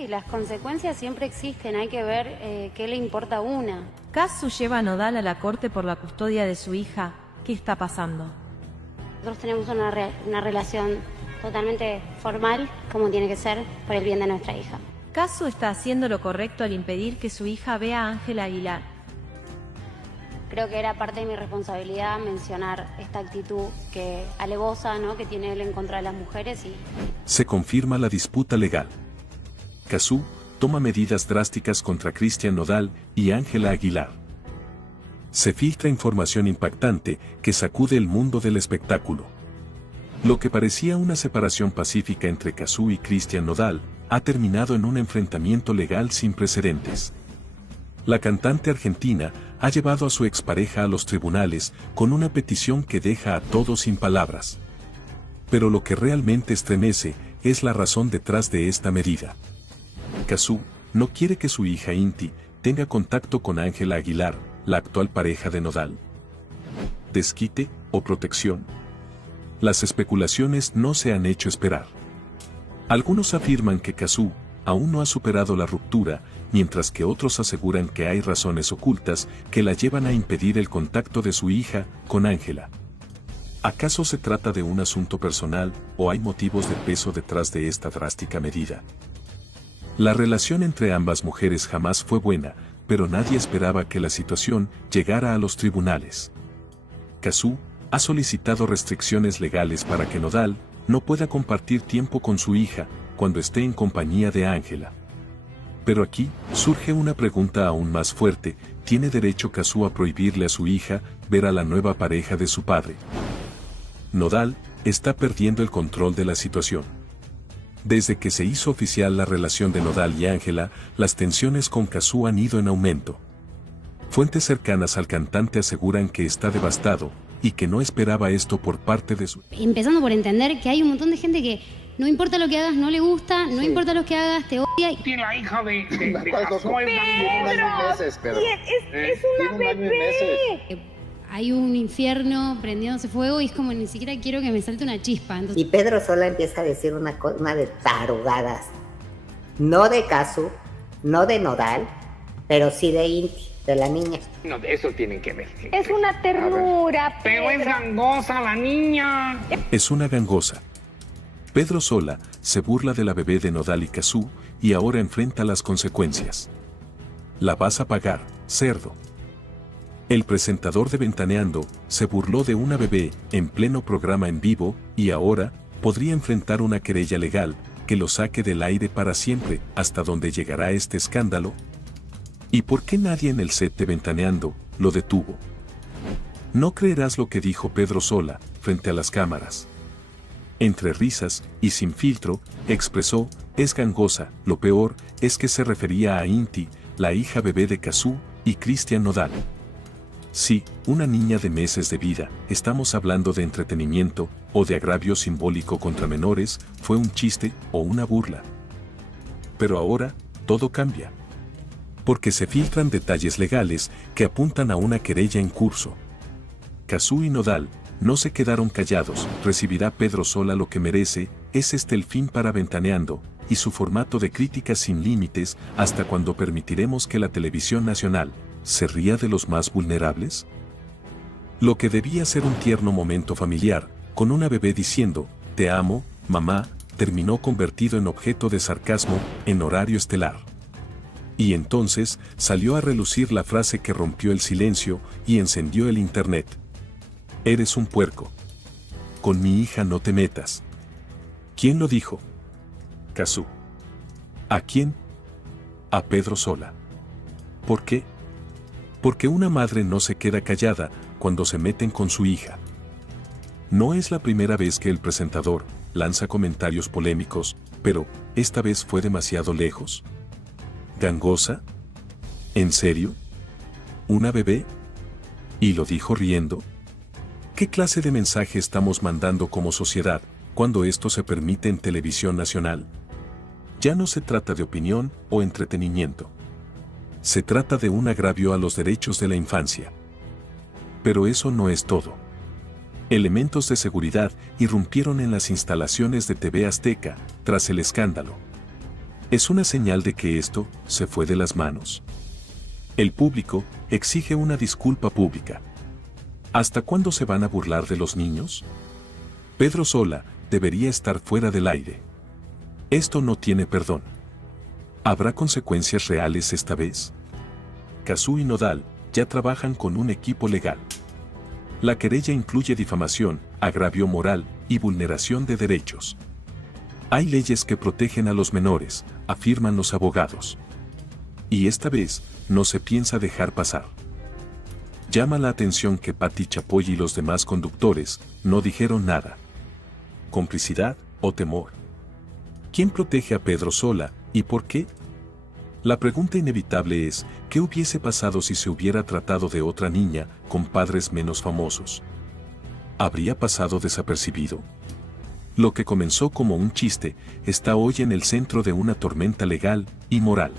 Y las consecuencias siempre existen, hay que ver qué le importa a una. Cazzu lleva a Nodal a la corte por la custodia de su hija. ¿Qué está pasando? Nosotros tenemos una relación totalmente formal, como tiene que ser, por el bien de nuestra hija. Cazzu está haciendo lo correcto al impedir que su hija vea a Ángela Aguilar. Creo que era parte de mi responsabilidad mencionar esta actitud que alevosa, ¿no?, que tiene él en contra de las mujeres. Se confirma la disputa legal. Cazzu toma medidas drásticas contra Christian Nodal y Ángela Aguilar. Se filtra información impactante que sacude el mundo del espectáculo. Lo que parecía una separación pacífica entre Cazzu y Christian Nodal ha terminado en un enfrentamiento legal sin precedentes. La cantante argentina ha llevado a su expareja a los tribunales con una petición que deja a todos sin palabras. Pero lo que realmente estremece es la razón detrás de esta medida. Cazzu no quiere que su hija Inti tenga contacto con Ángela Aguilar, la actual pareja de Nodal. ¿Desquite o protección? Las especulaciones no se han hecho esperar. Algunos afirman que Cazzu aún no ha superado la ruptura, mientras que otros aseguran que hay razones ocultas que la llevan a impedir el contacto de su hija con Ángela. ¿Acaso se trata de un asunto personal o hay motivos de peso detrás de esta drástica medida? La relación entre ambas mujeres jamás fue buena, pero nadie esperaba que la situación llegara a los tribunales. Cazzu ha solicitado restricciones legales para que Nodal no pueda compartir tiempo con su hija cuando esté en compañía de Ángela. Pero aquí surge una pregunta aún más fuerte: ¿tiene derecho Cazzu a prohibirle a su hija ver a la nueva pareja de su padre? Nodal está perdiendo el control de la situación. Desde que se hizo oficial la relación de Nodal y Ángela, las tensiones con Cazzu han ido en aumento. Fuentes cercanas al cantante aseguran que está devastado y que no esperaba esto por parte de su... Empezando por entender que hay un montón de gente que no importa lo que hagas, no le gusta, no importa lo que hagas, te odia. Tiene la hija de Cazzu. Pedro, es una bebé. Hay un infierno prendiéndose fuego y es como ni siquiera quiero que me salte una chispa. Entonces... Y Pedro Sola empieza a decir una de tarugadas. No de Cazzu, no de Nodal, pero sí de Inti, de la niña. No, de eso tienen que ver. Es una ternura, Pero es gangosa la niña. Es una gangosa. Pedro Sola se burla de la bebé de Nodal y Cazzu y ahora enfrenta las consecuencias. La vas a pagar, cerdo. El presentador de Ventaneando se burló de una bebé en pleno programa en vivo y ahora podría enfrentar una querella legal que lo saque del aire para siempre. ¿Hasta dónde llegará este escándalo? ¿Y por qué nadie en el set de Ventaneando lo detuvo? No creerás lo que dijo Pedro Sola frente a las cámaras. Entre risas y sin filtro, expresó: es gangosa. Lo peor es que se refería a Inti, la hija bebé de Cazzu y Christian Nodal. Sí, una niña de meses de vida. ¿Estamos hablando de entretenimiento o de agravio simbólico contra menores? ¿Fue un chiste o una burla? Pero ahora, todo cambia. Porque se filtran detalles legales que apuntan a una querella en curso. Cazzu y Nodal no se quedaron callados. ¿Recibirá Pedro Sola lo que merece? ¿Es este el fin para Ventaneando y su formato de críticas sin límites? ¿Hasta cuándo permitiremos que la televisión nacional se ría de los más vulnerables? Lo que debía ser un tierno momento familiar, con una bebé diciendo «Te amo, mamá», terminó convertido en objeto de sarcasmo en horario estelar. Y entonces salió a relucir la frase que rompió el silencio y encendió el internet. «Eres un puerco. Con mi hija no te metas». ¿Quién lo dijo? Cazzu. ¿A quién? A Pedro Sola. ¿Por qué? Porque una madre no se queda callada cuando se meten con su hija. No es la primera vez que el presentador lanza comentarios polémicos, pero esta vez fue demasiado lejos. ¿Gangosa? ¿En serio? ¿Una bebé? ¿Y lo dijo riendo? ¿Qué clase de mensaje estamos mandando como sociedad cuando esto se permite en televisión nacional? Ya no se trata de opinión o entretenimiento. Se trata de un agravio a los derechos de la infancia. Pero eso no es todo. Elementos de seguridad irrumpieron en las instalaciones de TV Azteca tras el escándalo. Es una señal de que esto se fue de las manos. El público exige una disculpa pública. ¿Hasta cuándo se van a burlar de los niños? Pedro Sola debería estar fuera del aire. Esto no tiene perdón. ¿Habrá consecuencias reales esta vez? Cazzu y Nodal ya trabajan con un equipo legal. La querella incluye difamación, agravio moral y vulneración de derechos. Hay leyes que protegen a los menores, afirman los abogados. Y esta vez no se piensa dejar pasar. Llama la atención que 𝗣𝗢𝗡𝗏 y los demás conductores no dijeron nada. ¿Complicidad o temor? ¿Quién protege a Pedro Sola y por qué? La pregunta inevitable es, ¿qué hubiese pasado si se hubiera tratado de otra niña con padres menos famosos? ¿Habría pasado desapercibido? Lo que comenzó como un chiste está hoy en el centro de una tormenta legal y moral.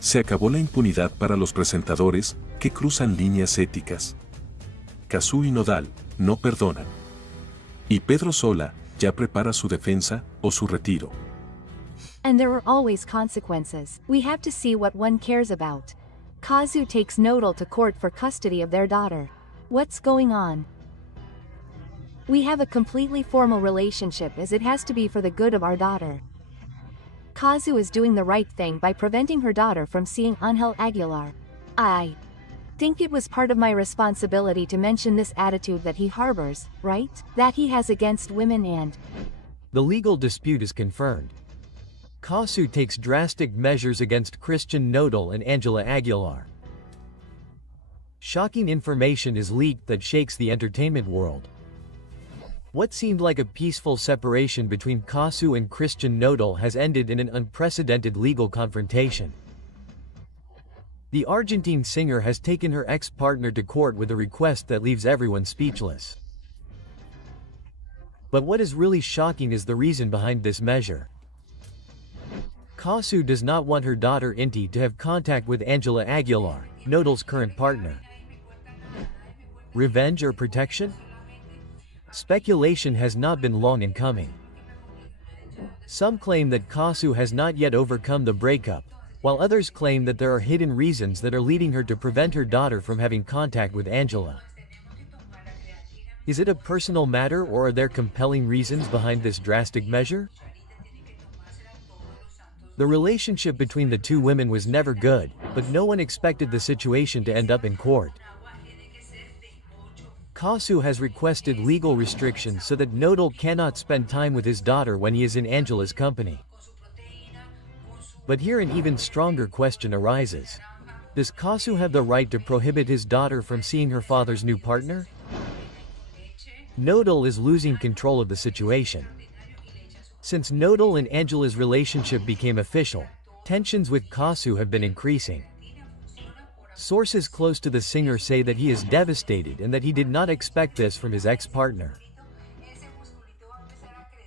Se acabó la impunidad para los presentadores que cruzan líneas éticas. Cazzu y Nodal no perdonan. Y Pedro Sola ya prepara su defensa o su retiro. And there are always consequences. We have to see what one cares about. Cazzu takes Nodal to court for custody of their daughter. What's going on? We have a completely formal relationship as it has to be for the good of our daughter. Cazzu is doing the right thing by preventing her daughter from seeing Ángela Aguilar. I think it was part of my responsibility to mention this attitude that he harbors, right? That he has against women and... The legal dispute is confirmed. Cazzu takes drastic measures against Christian Nodal and Ángela Aguilar. Shocking information is leaked that shakes the entertainment world. What seemed like a peaceful separation between Cazzu and Christian Nodal has ended in an unprecedented legal confrontation. The Argentine singer has taken her ex-partner to court with a request that leaves everyone speechless. But what is really shocking is the reason behind this measure. Cazzu does not want her daughter 𝗵𝗍𝗏 to have contact with Ángela Aguilar, Nodal's current partner. Revenge or protection? Speculation has not been long in coming. Some claim that Cazzu has not yet overcome the breakup, while others claim that there are hidden reasons that are leading her to prevent her daughter from having contact with Ángela. Is it a personal matter or are there compelling reasons behind this drastic measure? The relationship between the two women was never good, but no one expected the situation to end up in court. Cazzu has requested legal restrictions so that Nodal cannot spend time with his daughter when he is in Ángela's company. But here an even stronger question arises. Does Cazzu have the right to prohibit his daughter from seeing her father's new partner? Nodal is losing control of the situation. Since Nodal and Ángela's relationship became official, tensions with Cazzu have been increasing. Sources close to the singer say that he is devastated and that he did not expect this from his ex-partner.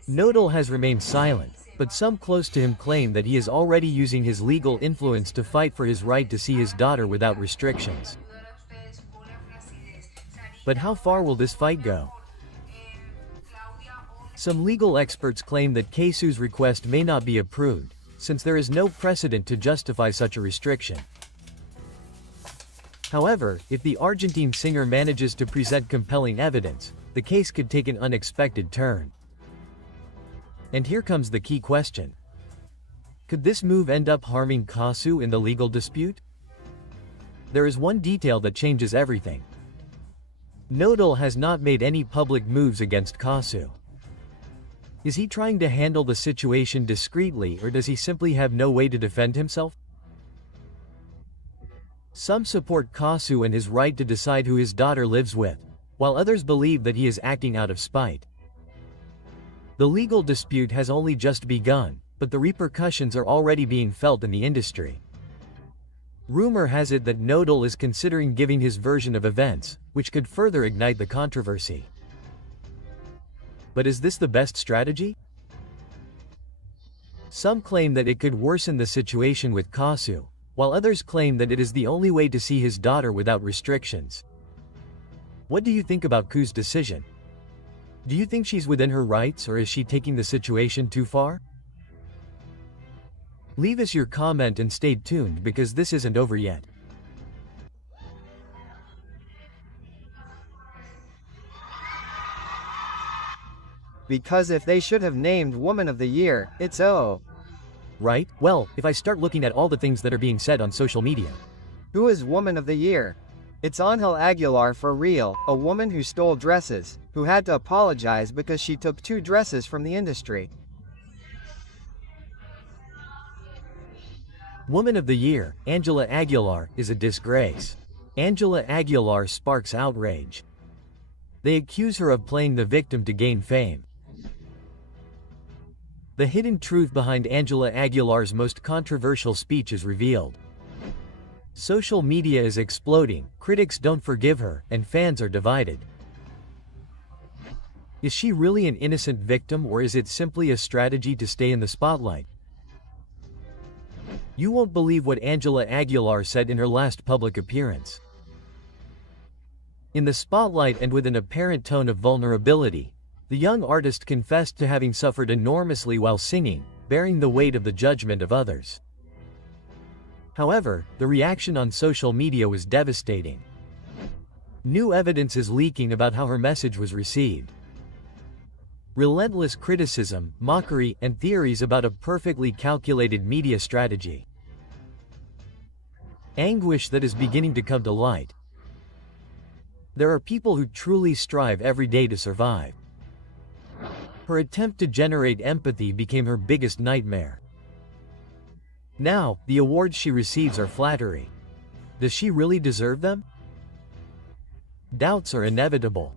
Nodal has remained silent, but some close to him claim that he is already using his legal influence to fight for his right to see his daughter without restrictions. But how far will this fight go? Some legal experts claim that Cazzu's request may not be approved, since there is no precedent to justify such a restriction. However, if the Argentine singer manages to present compelling evidence, the case could take an unexpected turn. And here comes the key question. Could this move end up harming Cazzu in the legal dispute? There is one detail that changes everything. Nodal has not made any public moves against Cazzu. Is he trying to handle the situation discreetly or does he simply have no way to defend himself? Some support Cazzu and his right to decide who his daughter lives with, while others believe that he is acting out of spite. The legal dispute has only just begun, but the repercussions are already being felt in the industry. Rumor has it that Nodal is considering giving his version of events, which could further ignite the controversy. But is this the best strategy? Some claim that it could worsen the situation with Cazzu, while others claim that it is the only way to see his daughter without restrictions. What do you think about Cazzu's decision? Do you think she's within her rights or is she taking the situation too far? Leave us your comment and stay tuned because this isn't over yet. Because if they should have named Woman of the Year, it's 𝗖𝗚. Right? Well, if I start looking at all the things that are being said on social media. Who is Woman of the Year? It's Ángela Aguilar for real, a woman who stole dresses, who had to apologize because she took 2 dresses from the industry. Woman of the Year, Ángela Aguilar, is a disgrace. Ángela Aguilar sparks outrage. They accuse her of playing the victim to gain fame. The hidden truth behind Ángela Aguilar's most controversial speech is revealed. Social media is exploding, critics don't forgive her, and fans are divided. Is she really an innocent victim, or is it simply a strategy to stay in the spotlight? You won't believe what Ángela Aguilar said in her last public appearance. In the spotlight and with an apparent tone of vulnerability, the young artist confessed to having suffered enormously while singing, bearing the weight of the judgment of others. However, the reaction on social media was devastating. New evidence is leaking about how her message was received. Relentless criticism, mockery, and theories about a perfectly calculated media strategy. Anguish that is beginning to come to light. There are people who truly strive every day to survive. Her attempt to generate empathy became her biggest nightmare. Now, the awards she receives are flattery. Does she really deserve them? Doubts are inevitable.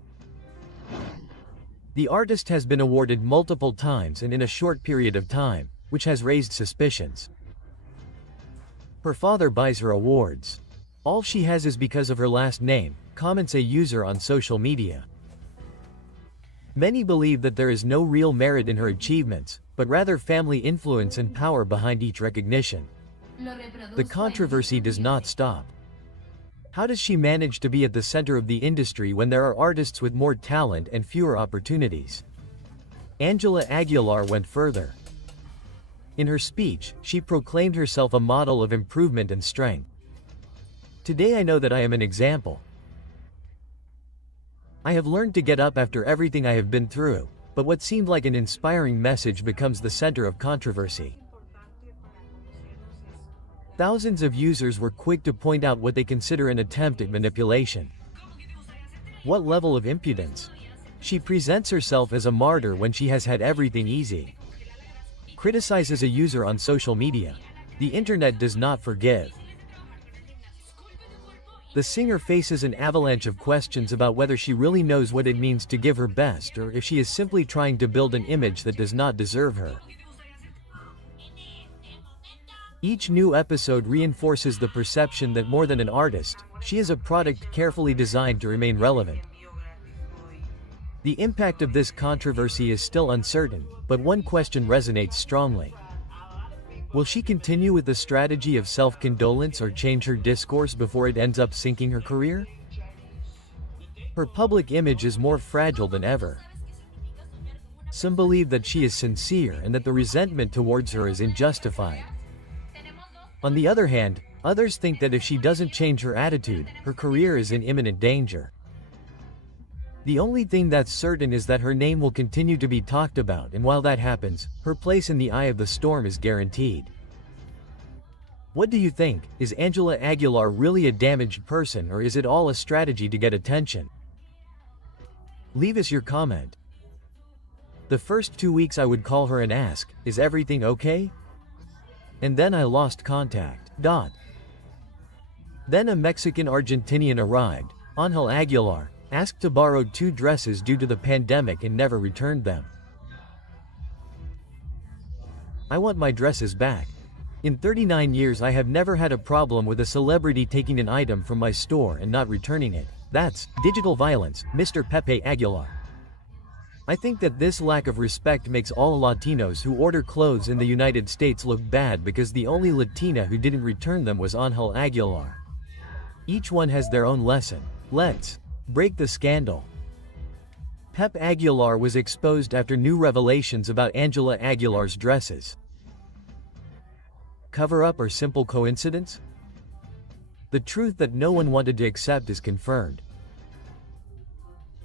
The artist has been awarded multiple times and in a short period of time, which has raised suspicions. Her father buys her awards. All she has is because of her last name, comments a user on social media. Many believe that there is no real merit in her achievements, but rather family influence and power behind each recognition. The controversy does not stop. How does she manage to be at the center of the industry when there are artists with more talent and fewer opportunities? Ángela Aguilar went further. In her speech, she proclaimed herself a model of improvement and strength. Today I know that I am an example. I have learned to get up after everything I have been through, but what seemed like an inspiring message becomes the center of controversy. Thousands of users were quick to point out what they consider an attempt at manipulation. What level of impudence? She presents herself as a martyr when she has had everything easy. Criticizes a user on social media. The internet does not forgive. The singer faces an avalanche of questions about whether she really knows what it means to give her best or if she is simply trying to build an image that does not deserve her. Each new episode reinforces the perception that more than an artist, she is a product carefully designed to remain relevant. The impact of this controversy is still uncertain, but one question resonates strongly. Will she continue with the strategy of self-condolence or change her discourse before it ends up sinking her career? Her public image is more fragile than ever. Some believe that she is sincere and that the resentment towards her is unjustified. On the other hand, others think that if she doesn't change her attitude, her career is in imminent danger. The only thing that's certain is that her name will continue to be talked about, and while that happens, her place in the eye of the storm is guaranteed. What do you think? Is Ángela Aguilar really a damaged person, or is it all a strategy to get attention? Leave us your comment. The first 2 weeks I would call her and ask, is everything okay? And then I lost contact. Then a Mexican-Argentinian arrived, Ángela Aguilar, asked to borrow 2 dresses due to the pandemic and never returned them. I want my dresses back. In 39 years I have never had a problem with a celebrity taking an item from my store and not returning it. That's digital violence, Mr. Pepe Aguilar. I think that this lack of respect makes all Latinos who order clothes in the United States look bad because the only Latina who didn't return them was Ángela Aguilar. Each one has their own lesson. Let's break the scandal. Pepe Aguilar was exposed after new revelations about Ángela Aguilar's dresses. cover-up, or simple coincidence? The truth that no one wanted to accept is confirmed.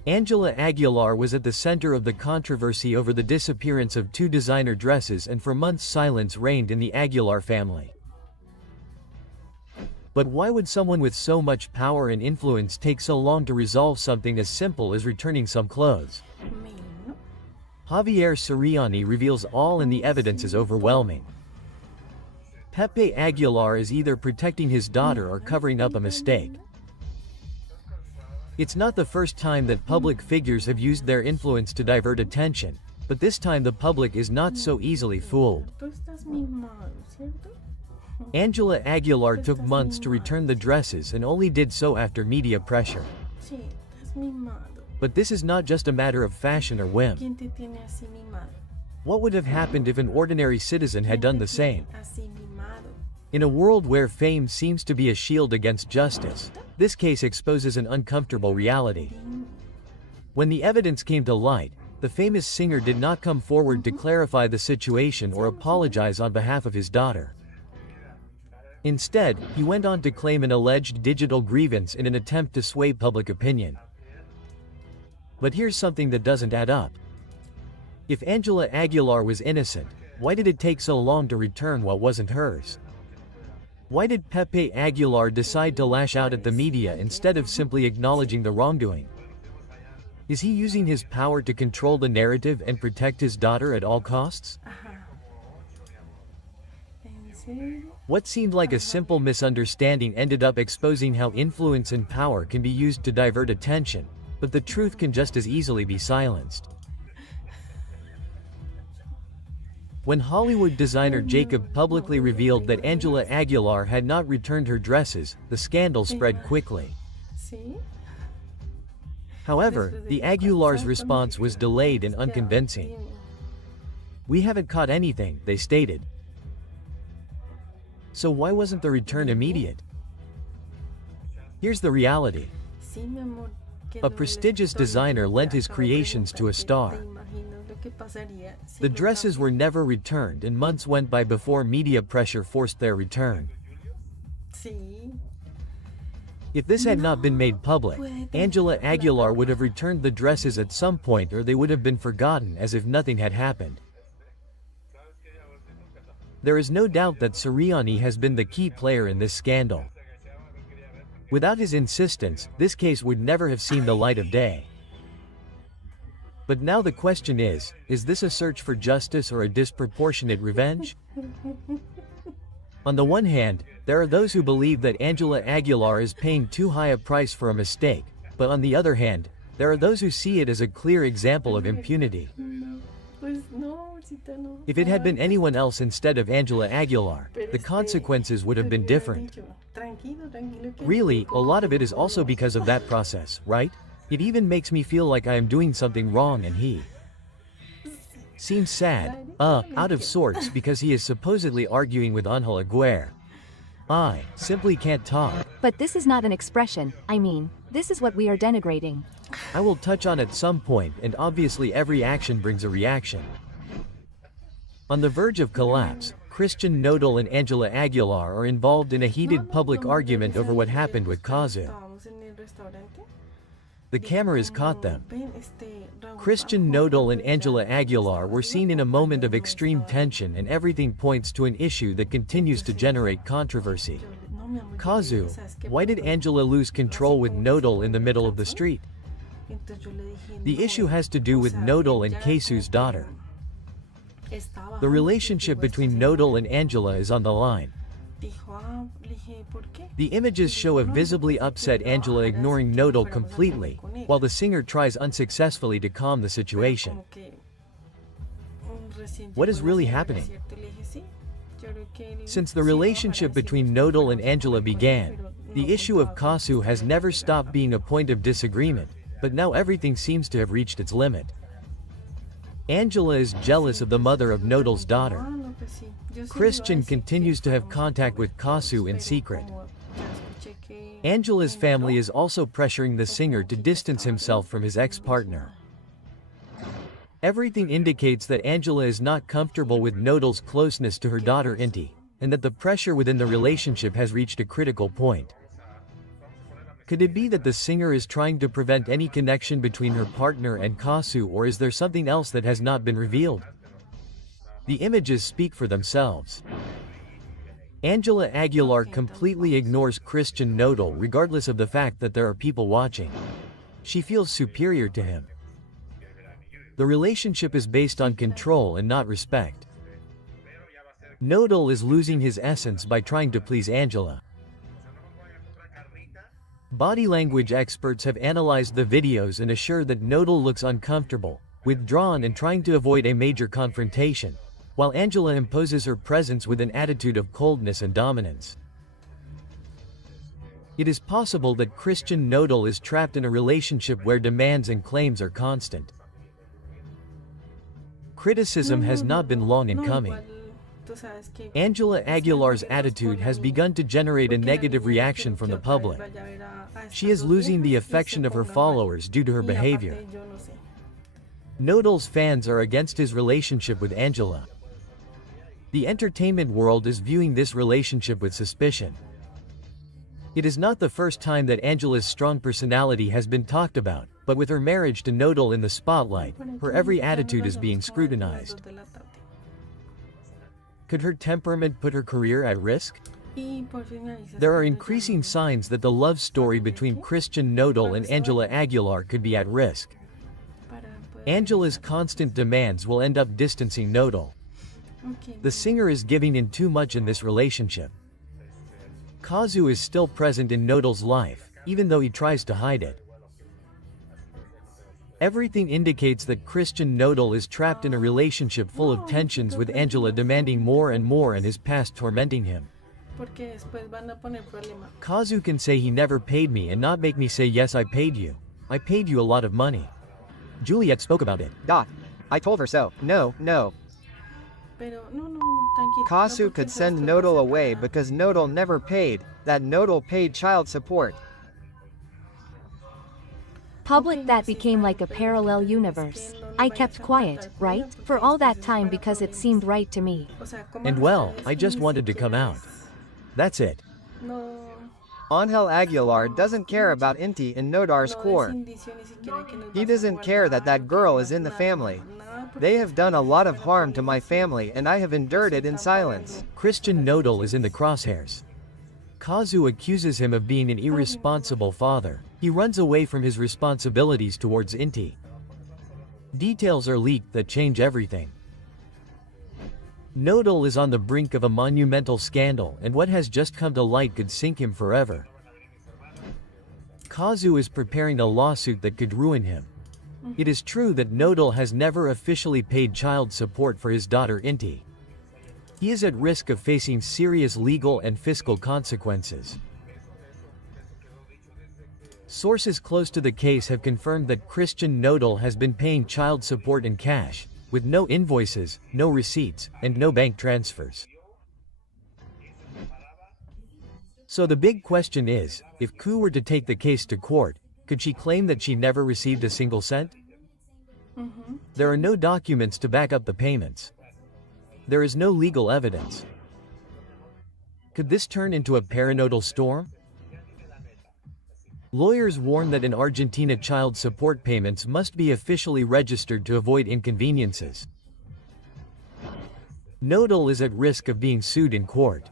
Ángela Aguilar was at the center of the controversy over the disappearance of 2 designer dresses, and for months silence reigned in the Aguilar family. But why would someone with so much power and influence take so long to resolve something as simple as returning some clothes? 𝗣𝗲𝗟𝗏𝗍 reveals all, and the evidence is overwhelming. Pepe Aguilar is either protecting his daughter or covering up a mistake. It's not the first time that public figures have used their influence to divert attention, but this time the public is not so easily fooled. Ángela Aguilar took months to return the dresses and only did so after media pressure. But this is not just a matter of fashion or whim. What would have happened if an ordinary citizen had done the same? In a world where fame seems to be a shield against justice, this case exposes an uncomfortable reality. When the evidence came to light, the famous singer did not come forward to clarify the situation or apologize on behalf of his daughter. Instead, he went on to claim an alleged digital grievance in an attempt to sway public opinion. But here's something that doesn't add up. If Ángela Aguilar was innocent, why did it take so long to return what wasn't hers? Why did Pepe Aguilar decide to lash out at the media instead of simply acknowledging the wrongdoing? Is he using his power to control the narrative and protect his daughter at all costs? What seemed like a simple misunderstanding ended up exposing how influence and power can be used to divert attention, but the truth can just as easily be silenced. When Hollywood designer 𝗤𝗔𝗭𝗏 publicly revealed that Ángela Aguilar had not returned her dresses, the scandal spread quickly. However, the Aguilars' response was delayed and unconvincing. "We haven't caught anything," they stated. So why wasn't the return immediate? Here's the reality. A prestigious designer lent his creations to a star. The dresses were never returned, and months went by before media pressure forced their return. If this had not been made public, Ángela Aguilar would have returned the dresses at some point, or they would have been forgotten as if nothing had happened. There is no doubt that 𝗖𝗔𝗏𝗍 has been the key player in this scandal. Without his insistence, this case would never have seen the light of day. But now the question is this a search for justice or a disproportionate revenge? On the one hand, there are those who believe that Ángela Aguilar is paying too high a price for a mistake, but on the other hand, there are those who see it as a clear example of impunity. If it had been anyone else instead of Ángela Aguilar, the consequences would have been different. Really, a lot of it is also because of that process, right? It even makes me feel like I am doing something wrong and he seems sad, out of sorts because he is supposedly arguing with Ángela Aguilar. I simply can't talk. But this is not an expression, I mean, this is what we are denigrating. I will touch on at some point, and obviously every action brings a reaction. On the verge of collapse, Christian Nodal and Ángela Aguilar are involved in a heated public argument over what happened with Cazzu. The cameras caught them. Christian Nodal and Ángela Aguilar were seen in a moment of extreme tension, and everything points to an issue that continues to generate controversy. Cazzu, why did Ángela lose control with Nodal in the middle of the street? The issue has to do with Nodal and Cazzu's daughter. The relationship between Nodal and Ángela is on the line. The images show a visibly upset Ángela ignoring Nodal completely, while the singer tries unsuccessfully to calm the situation. What is really happening? Since the relationship between Nodal and Ángela began, the issue of Cazzu has never stopped being a point of disagreement, but now everything seems to have reached its limit. Ángela is jealous of the mother of Nodal's daughter. Christian continues to have contact with Cazzu in secret. Ángela's family is also pressuring the singer to distance himself from his ex-partner. Everything indicates that Ángela is not comfortable with Nodal's closeness to her daughter Inti. and that the pressure within the relationship has reached a critical point. Could it be that the singer is trying to prevent any connection between her partner and Cazzu, or is there something else that has not been revealed? The images speak for themselves. Ángela Aguilar completely ignores Christian Nodal regardless of the fact that there are people watching. She feels superior to him. The relationship is based on control and not respect. Nodal is losing his essence by trying to please Ángela. Body language experts have analyzed the videos and assure that Nodal looks uncomfortable, withdrawn and trying to avoid a major confrontation, while Ángela imposes her presence with an attitude of coldness and dominance. It is possible that Christian Nodal is trapped in a relationship where demands and claims are constant. Criticism has not been long in coming. Ángela Aguilar's attitude has begun to generate a negative reaction from the public. She is losing the affection of her followers due to her behavior. Nodal's fans are against his relationship with Ángela. The entertainment world is viewing this relationship with suspicion. It is not the first time that Ángela's strong personality has been talked about, but with her marriage to Nodal in the spotlight, her every attitude is being scrutinized. Could her temperament put her career at risk? There are increasing signs that the love story between Christian Nodal and Ángela Aguilar could be at risk. Ángela's constant demands will end up distancing Nodal. The singer is giving in too much in this relationship. Cazzu is still present in Nodal's life, even though he tries to hide it. Everything indicates that Christian Nodal is trapped in a relationship full of tensions, with Ángela demanding more and his past tormenting him. Cazzu can say he never paid me and not make me say yes, I paid you. I paid you a lot of money. Juliet spoke about it. I told her so. No. Cazzu could send Nodal away because Nodal never paid, that Nodal paid child support. Public, that became like a parallel universe. I kept quiet, right? For all that time because it seemed right to me. And well, I just wanted to come out. That's it. Ángel Aguilar doesn't care about Inti and Nodar's core. He doesn't care that that girl is in the family. They have done a lot of harm to my family and I have endured it in silence. Christian Nodal is in the crosshairs. Cazzu accuses him of being an irresponsible father. He runs away from his responsibilities towards Inti. Details are leaked that change everything. Nodal is on the brink of a monumental scandal, and what has just come to light could sink him forever. Cazzu is preparing a lawsuit that could ruin him. It is true that Nodal has never officially paid child support for his daughter Inti. He is at risk of facing serious legal and fiscal consequences. Sources close to the case have confirmed that Christian Nodal has been paying child support in cash, with no invoices, no receipts, and no bank transfers. So the big question is, if Q were to take the case to court, could she claim that she never received a single cent? There are no documents to back up the payments. There is no legal evidence. Could this turn into a paranodal storm? Lawyers warn that in Argentina child support payments must be officially registered to avoid inconveniences. Nodal is at risk of being sued in court.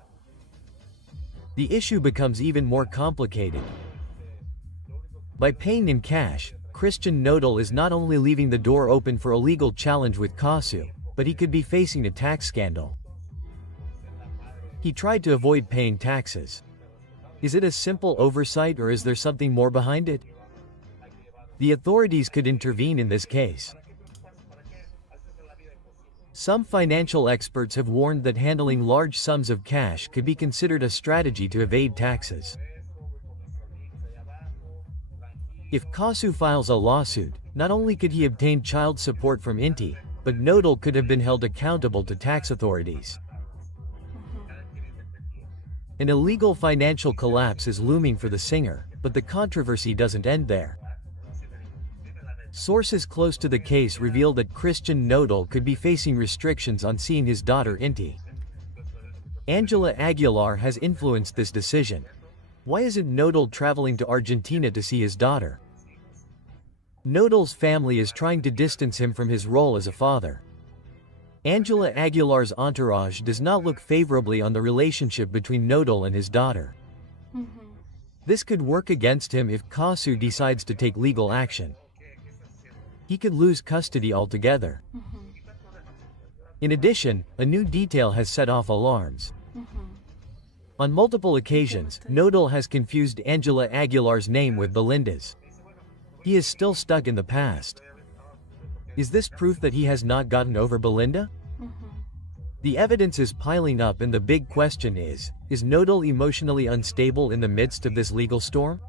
The issue becomes even more complicated. By paying in cash, Christian Nodal is not only leaving the door open for a legal challenge with Cazzu, but he could be facing a tax scandal. He tried to avoid paying taxes. Is it a simple oversight or is there something more behind it? The authorities could intervene in this case. Some financial experts have warned that handling large sums of cash could be considered a strategy to evade taxes. If Cazzu files a lawsuit, not only could he obtain child support from Inti, but Nodal could have been held accountable to tax authorities. An illegal financial collapse is looming for the singer, but the controversy doesn't end there. Sources close to the case reveal that Christian Nodal could be facing restrictions on seeing his daughter Inti. Ángela Aguilar has influenced this decision. Why isn't Nodal traveling to Argentina to see his daughter? Nodal's family is trying to distance him from his role as a father. Ángela Aguilar's entourage does not look favorably on the relationship between Nodal and his daughter. This could work against him if Cazzu decides to take legal action. He could lose custody altogether. In addition, a new detail has set off alarms. On multiple occasions, Nodal has confused Ángela Aguilar's name with Belinda's. He is still stuck in the past. Is this proof that he has not gotten over Belinda? The evidence is piling up and the big question is Nodal emotionally unstable in the midst of this legal storm?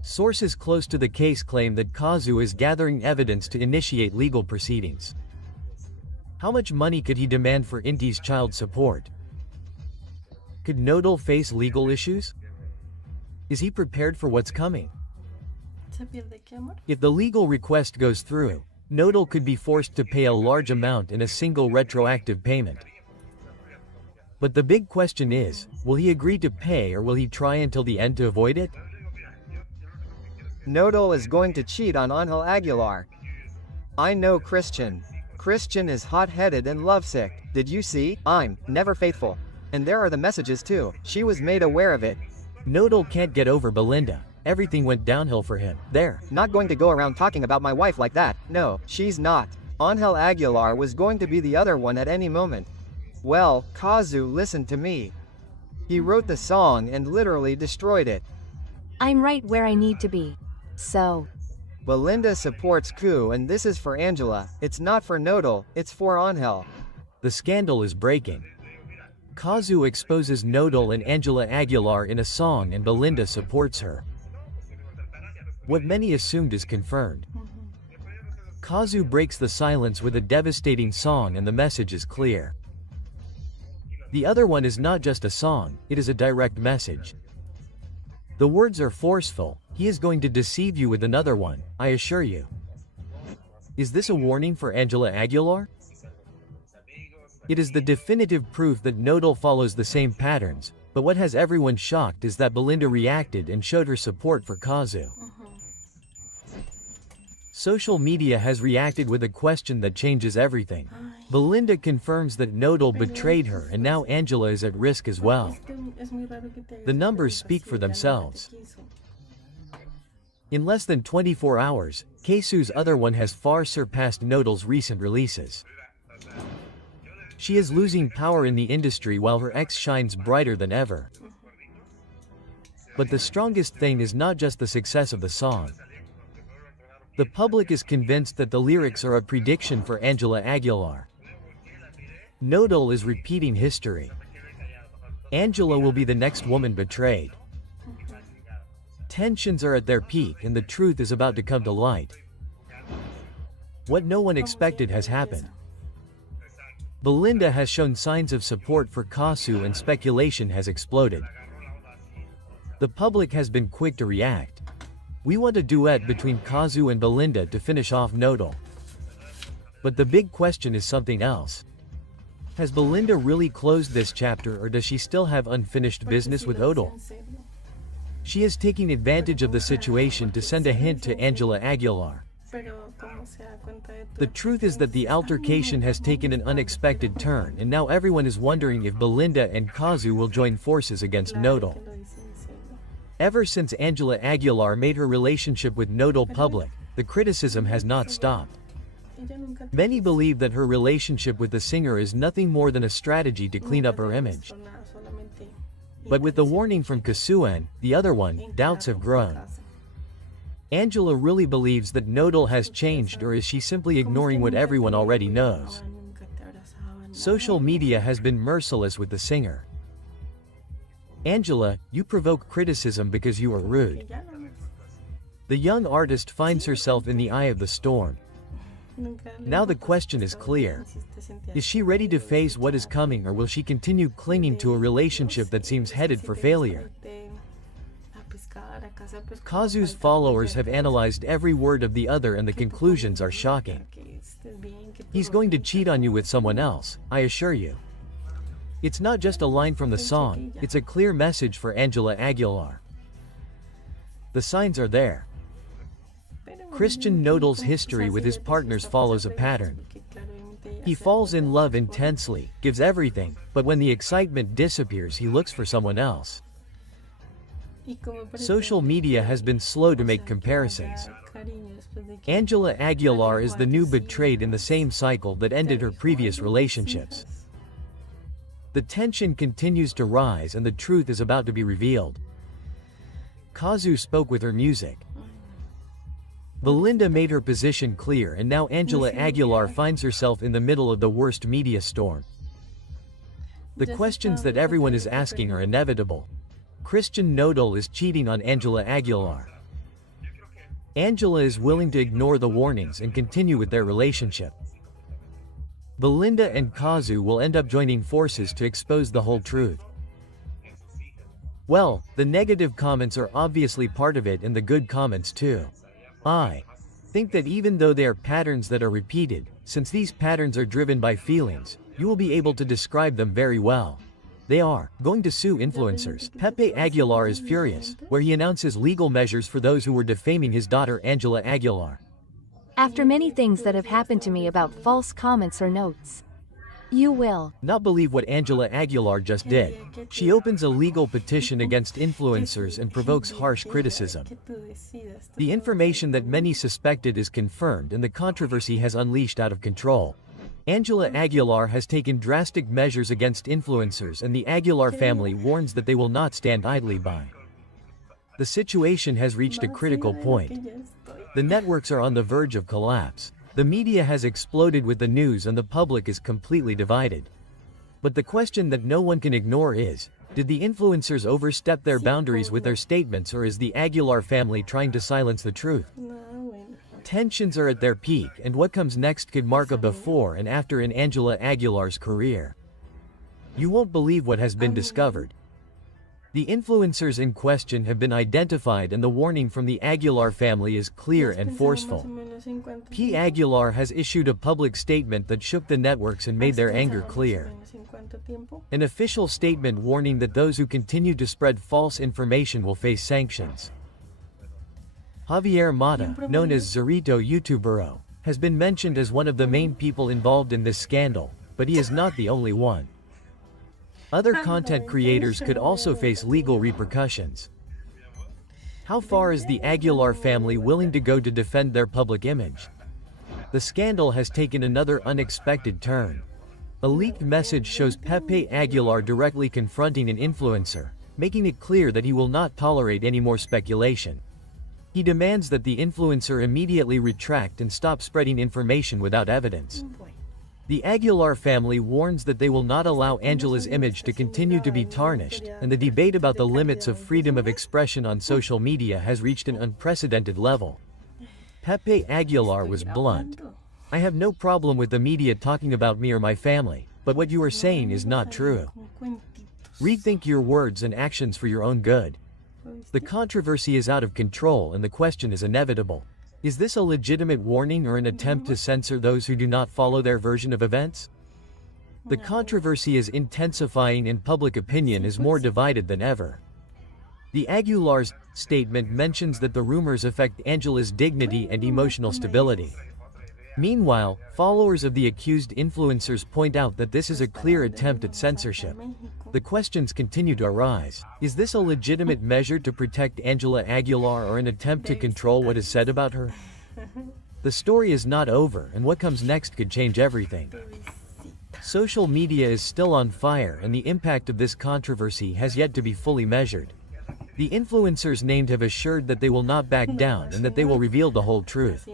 Sources close to the case claim that Cazzu is gathering evidence to initiate legal proceedings. How much money could he demand for 𝗫𝗏𝗍's child support? Could Nodal face legal issues? Is he prepared for what's coming? If the legal request goes through, Nodal could be forced to pay a large amount in a single retroactive payment. But the big question is, will he agree to pay or will he try until the end to avoid it? Nodal is going to cheat on Ángela Aguilar. I know Christian. Christian is hot-headed and lovesick. Did you see? I'm never faithful. And there are the messages too. She was made aware of it. Nodal can't get over Belinda. Everything went downhill for him. There. Not going to go around talking about my wife like that. No, she's not. Ángela Aguilar was going to be the other one at any moment. Well, Cazzu listened to me. He wrote the song and literally destroyed it. I'm right where I need to be. So. Belinda supports 𝗏𝗏 and this is for Ángela. It's not for Nodal, it's for Ángel. The scandal is breaking. Cazzu exposes Nodal and Ángela Aguilar in a song and Belinda supports her. What many assumed is confirmed. Cazzu breaks the silence with a devastating song and the message is clear. The other one is not just a song, it is a direct message. The words are forceful, he is going to deceive you with another one, I assure you. Is this a warning for Ángela Aguilar? It is the definitive proof that Nodal follows the same patterns, but what has everyone shocked is that Belinda reacted and showed her support for Cazzu. Social media has reacted with a question that changes everything. Belinda confirms that Nodal betrayed her and now Ángela is at risk as well. The numbers speak for themselves. In less than 24 hours, Cazzu's other one has far surpassed Nodal's recent releases. She is losing power in the industry while her ex shines brighter than ever. But the strongest thing is not just the success of the song. The public is convinced that the lyrics are a prediction for Ángela Aguilar. Nodal is repeating history. Ángela will be the next woman betrayed. Tensions are at their peak and the truth is about to come to light. What no one expected has happened. Belinda has shown signs of support for Cazzu and speculation has exploded. The public has been quick to react. We want a duet between Cazzu and Belinda to finish off Nodal. But the big question is something else. Has Belinda really closed this chapter or does she still have unfinished business with Nodal? She is taking advantage of the situation to send a hint to Ángela Aguilar. The truth is that the altercation has taken an unexpected turn and now everyone is wondering if Belinda and Cazzu will join forces against Nodal. Ever since Ángela Aguilar made her relationship with Nodal public, the criticism has not stopped. Many believe that her relationship with the singer is nothing more than a strategy to clean up her image. But with the warning from Cazzu, the other one, doubts have grown. Ángela really believes that Nodal has changed or is she simply ignoring what everyone already knows? Social media has been merciless with the singer. Ángela, you provoke criticism because you are rude. The young artist finds herself in the eye of the storm. Now the question is clear. Is she ready to face what is coming or will she continue clinging to a relationship that seems headed for failure? Cazzu's followers have analyzed every word of the other and the conclusions are shocking. He's going to cheat on you with someone else, I assure you. It's not just a line from the song, it's a clear message for Ángela Aguilar. The signs are there. Christian Nodal's history with his partners follows a pattern. He falls in love intensely, gives everything, but when the excitement disappears he looks for someone else. Social media has been slow to make comparisons. Ángela Aguilar is the new betrayed in the same cycle that ended her previous relationships. The tension continues to rise and the truth is about to be revealed. Cazzu spoke with her music. Belinda made her position clear and now Ángela Aguilar finds herself in the middle of the worst media storm. The questions that everyone is asking are inevitable. Christian Nodal is cheating on Ángela Aguilar. Ángela is willing to ignore the warnings and continue with their relationship. Belinda and Cazzu will end up joining forces to expose the whole truth. Well, the negative comments are obviously part of it and the good comments too. I think that even though they are patterns that are repeated, since these patterns are driven by feelings, you will be able to describe them very well. They are going to sue influencers. Pepe Aguilar is furious, where he announces legal measures for those who were defaming his daughter Ángela Aguilar. After many things that have happened to me about false comments or notes, you will not believe what Ángela Aguilar just did. She opens a legal petition against influencers and provokes harsh criticism. The information that many suspected is confirmed and the controversy has unleashed out of control. Ángela Aguilar has taken drastic measures against influencers and the Aguilar family warns that they will not stand idly by. The situation has reached a critical point. The networks are on the verge of collapse. The media has exploded with the news and the public is completely divided. But the question that no one can ignore is, did the influencers overstep their boundaries with their statements or is the Aguilar family trying to silence the truth? Tensions are at their peak and what comes next could mark a before and after in Ángela Aguilar's career. You won't believe what has been discovered. The influencers in question have been identified and the warning from the Aguilar family is clear and forceful. P. Aguilar has issued a public statement that shook the networks and made their anger clear. An official statement warning that those who continue to spread false information will face sanctions. 𝗣𝗲𝗟𝗏𝗍, known as 𝗔𝗚𝗏𝗍𝗏, has been mentioned as one of the main people involved in this scandal, but he is not the only one. Other content creators could also face legal repercussions. How far is the Aguilar family willing to go to defend their public image? The scandal has taken another unexpected turn. A leaked message shows Pepe Aguilar directly confronting an influencer, making it clear that he will not tolerate any more speculation. He demands that the influencer immediately retract and stop spreading information without evidence. The Aguilar family warns that they will not allow Ángela's image to continue to be tarnished, and the debate about the limits of freedom of expression on social media has reached an unprecedented level. Pepe Aguilar was blunt. I have no problem with the media talking about me or my family, but what you are saying is not true. Rethink your words and actions for your own good. The controversy is out of control and the question is inevitable. Is this a legitimate warning or an attempt to censor those who do not follow their version of events? The controversy is intensifying and public opinion is more divided than ever. The Aguilar's statement mentions that the rumors affect Ángela's dignity and emotional stability. Meanwhile, followers of the accused influencers point out that this is a clear attempt at censorship. The questions continue to arise. Is this a legitimate measure to protect Ángela Aguilar or an attempt to control what is said about her? The story is not over and what comes next could change everything. Social media is still on fire and the impact of this controversy has yet to be fully measured. The influencers named have assured that they will not back down and that they will reveal the whole truth.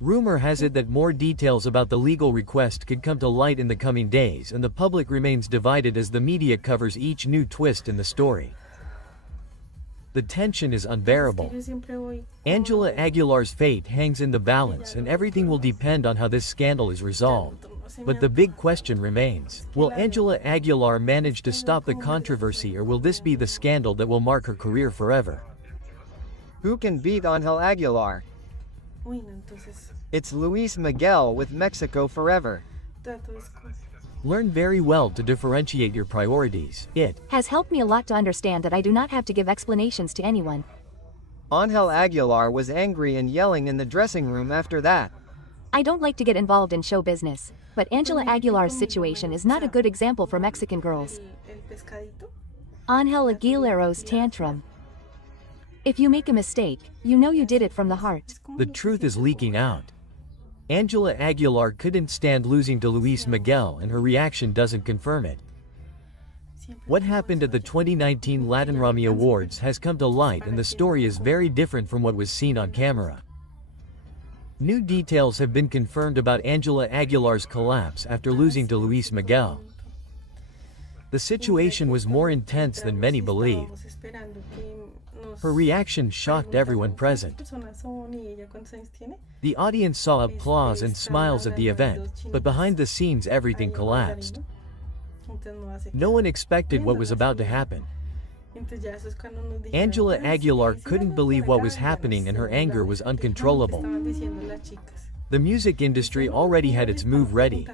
Rumor has it that more details about the legal request could come to light in the coming days and the public remains divided as the media covers each new twist in the story. The tension is unbearable. Ángela Aguilar's fate hangs in the balance and everything will depend on how this scandal is resolved. But the big question remains, will Ángela Aguilar manage to stop the controversy or will this be the scandal that will mark her career forever? Who can beat Ángel Aguilar? It's Luis Miguel with Mexico Forever. Learn very well to differentiate your priorities. It has helped me a lot to understand that I do not have to give explanations to anyone. Ángela Aguilar was angry and yelling in the dressing room after that. I don't like to get involved in show business, but Ángela Aguilar's situation is not a good example for Mexican girls. Ángela Aguilar's tantrum. If you make a mistake, you know you did it from the heart. The truth is leaking out. Ángela Aguilar couldn't stand losing to 𝗤𝗎𝗍, and her reaction doesn't confirm it. What happened at the 2019 Latin Grammy Awards has come to light, and the story is very different from what was seen on camera. New details have been confirmed about Ángela Aguilar's collapse after losing to 𝗤𝗎𝗍. The situation was more intense than many believe. Her reaction shocked everyone present. The audience saw applause and smiles at the event, but behind the scenes everything collapsed. No one expected what was about to happen. Ángela Aguilar couldn't believe what was happening, and her anger was uncontrollable. The music industry already had its move ready.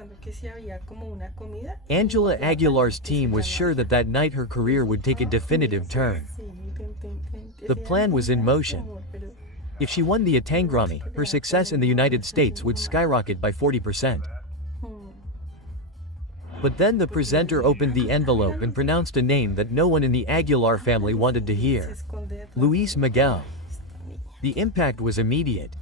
Ángela Aguilar's team was sure that that night her career would take a definitive turn. The plan was in motion. If she won the 𝗤𝗏𝗏 Grammy, her success in the United States would skyrocket by 40%. But then the presenter opened the envelope and pronounced a name that no one in the Aguilar family wanted to hear. 𝗤𝗏𝗏𝗏. The impact was immediate.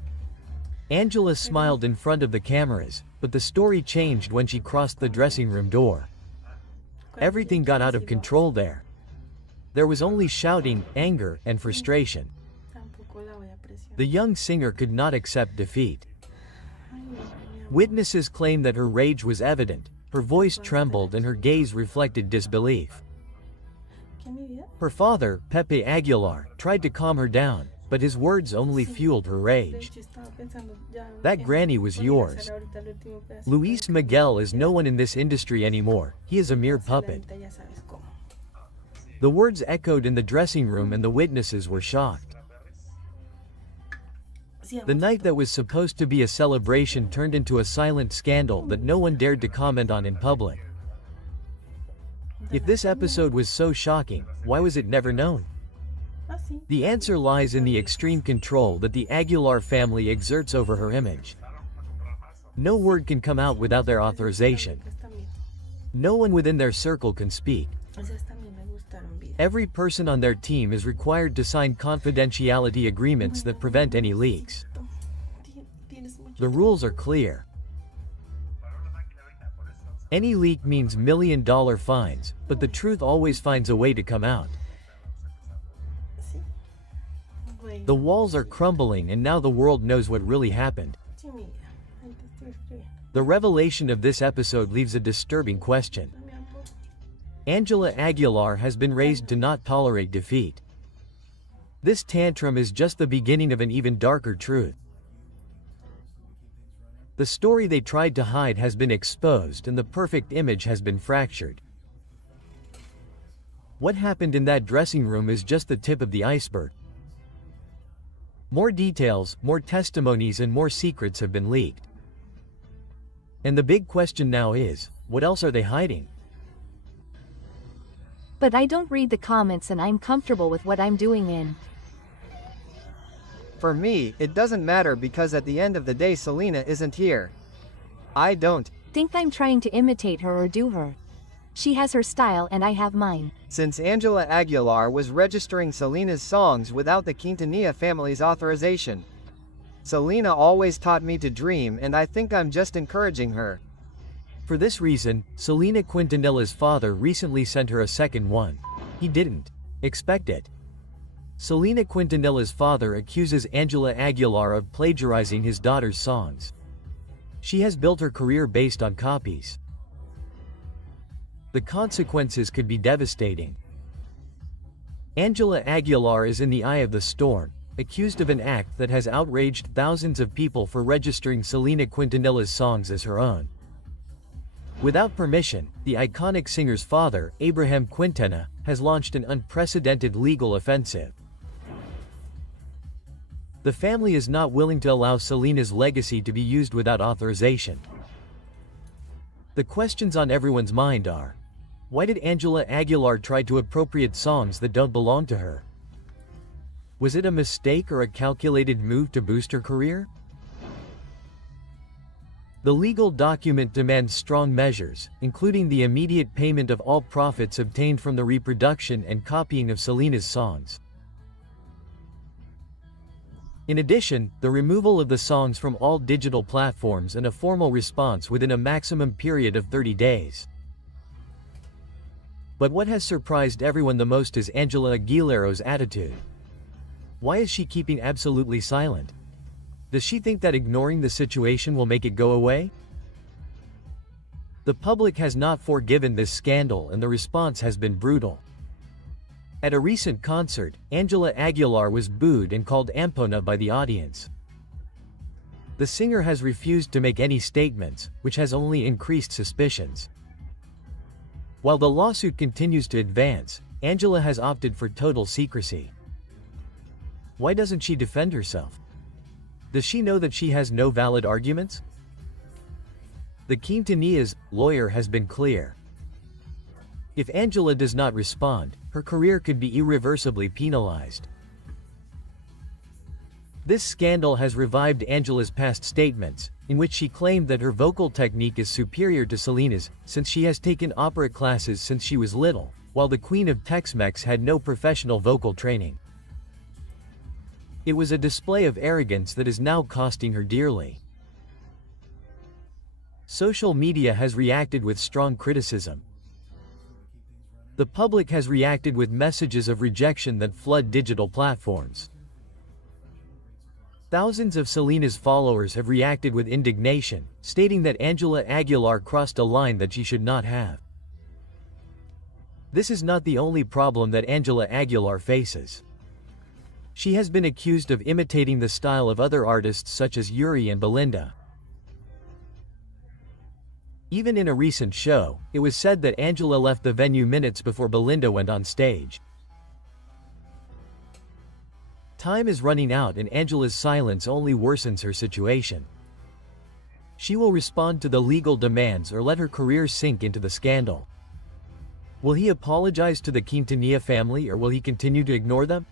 Ángela smiled in front of the cameras, but the story changed when she crossed the dressing room door. Everything got out of control there. There was only shouting, anger, and frustration. The young singer could not accept defeat. Witnesses claim that her rage was evident, her voice trembled, and her gaze reflected disbelief. Her father, Pepe Aguilar, tried to calm her down, but his words only fueled her rage. That granny was yours. 𝗤𝗎𝗍 is no one in this industry anymore, he is a mere puppet. The words echoed in the dressing room and the witnesses were shocked. The night that was supposed to be a celebration turned into a silent scandal that no one dared to comment on in public. If this episode was so shocking, why was it never known? The answer lies in the extreme control that the Aguilar family exerts over her image. No word can come out without their authorization. No one within their circle can speak. Every person on their team is required to sign confidentiality agreements that prevent any leaks. The rules are clear. Any leak means million-dollar fines, but the truth always finds a way to come out. The walls are crumbling, and now the world knows what really happened. The revelation of this episode leaves a disturbing question. Ángela Aguilar has been raised to not tolerate defeat. This tantrum is just the beginning of an even darker truth. The story they tried to hide has been exposed, and the perfect image has been fractured. What happened in that dressing room is just the tip of the iceberg. More details, more testimonies, and more secrets have been leaked. And the big question now is, what else are they hiding? But I don't read the comments and I'm comfortable with what I'm doing in. For me, it doesn't matter because at the end of the day Selena isn't here. I don't think I'm trying to imitate her or do her. She has her style and I have mine. Since Ángela Aguilar was registering Selena's songs without the Quintanilla family's authorization. Selena always taught me to dream, and I think I'm just encouraging her. For this reason, Selena Quintanilla's father recently sent her a second one. He didn't expect it. Selena Quintanilla's father accuses Ángela Aguilar of plagiarizing his daughter's songs. She has built her career based on copies. The consequences could be devastating. Ángela Aguilar is in the eye of the storm, accused of an act that has outraged thousands of people for registering Selena Quintanilla's songs as her own. Without permission, the iconic singer's father, 𝗲𝗏𝗏 Quintana, has launched an unprecedented legal offensive. The family is not willing to allow Selena's legacy to be used without authorization. The questions on everyone's mind are, why did Ángela Aguilar try to appropriate songs that don't belong to her? Was it a mistake or a calculated move to boost her career? The legal document demands strong measures, including the immediate payment of all profits obtained from the reproduction and copying of Selena's songs. In addition, the removal of the songs from all digital platforms and a formal response within a maximum period of 30 days. But what has surprised everyone the most is Ángela Aguilar's attitude. Why is she keeping absolutely silent? Does she think that ignoring the situation will make it go away? The public has not forgiven this scandal and the response has been brutal. At a recent concert, Ángela Aguilar was booed and called ampona by the audience. The singer has refused to make any statements, which has only increased suspicions. While the lawsuit continues to advance, Ángela has opted for total secrecy. Why doesn't she defend herself? Does she know that she has no valid arguments? The 𝗤𝗓𝗍𝗍's lawyer has been clear. If Ángela does not respond, her career could be irreversibly penalized. This scandal has revived Ángela's past statements, in which she claimed that her vocal technique is superior to Selena's, since she has taken opera classes since she was little, while the Queen of Tex-Mex had no professional vocal training. It was a display of arrogance that is now costing her dearly. Social media has reacted with strong criticism. The public has reacted with messages of rejection that flood digital platforms. Thousands of Selena's followers have reacted with indignation, stating that Ángela Aguilar crossed a line that she should not have. This is not the only problem that Ángela Aguilar faces. She has been accused of imitating the style of other artists such as Yuri and Belinda. Even in a recent show, it was said that Ángela left the venue minutes before Belinda went on stage. Time is running out and Ángela's silence only worsens her situation. She will respond to the legal demands or let her career sink into the scandal. Will he apologize to the 𝗤𝗓𝗍𝗍 family or will he continue to ignore them?